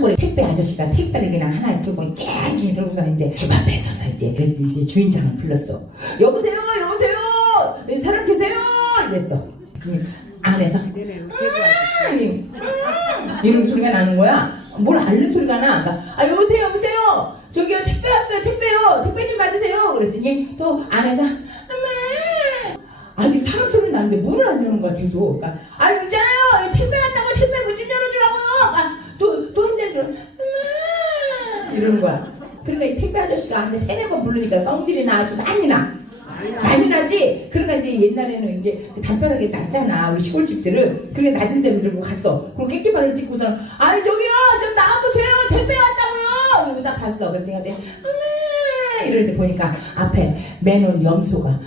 산골에 택배 아저씨가 택배를 그냥 하나 들고 깽깽 들고서 이제 집 앞에 서서 이제 주인장을 불렀어. 여보세요, 여보세요, 사람 계세요? 이랬어. 그 안에서 이런 소리가 나는 거야. 뭘 앓는 소리가 나. 그러니까 여보세요, 여보세요. 저기요, 택배 왔어요, 택배요. 택배 좀 받으세요. 그랬더니 또 안에서 아니 사람 소리 나는데 문을 안 여는 거야 계속. 그러니까 있잖아요, 택배 왔다고 택배 문 좀 열어주라고. 또 흔들면서 이러는 거야. 그러니까 이 택배 아저씨가 안에 3-4번 부르니까 성질이 나 아주 많이 나지. 그러니까 이제 옛날에는 이제 담벼락에 낮잖아 우리 시골집들은. 그래 낮은 데로 들고 갔어. 그리고 깨끼발을 딛고서 저기요 좀 나와보세요, 택배 왔다고요. 이러고 딱 봤어. 그랬더니 이제 이럴 때 보니까 앞에 맨온 염소가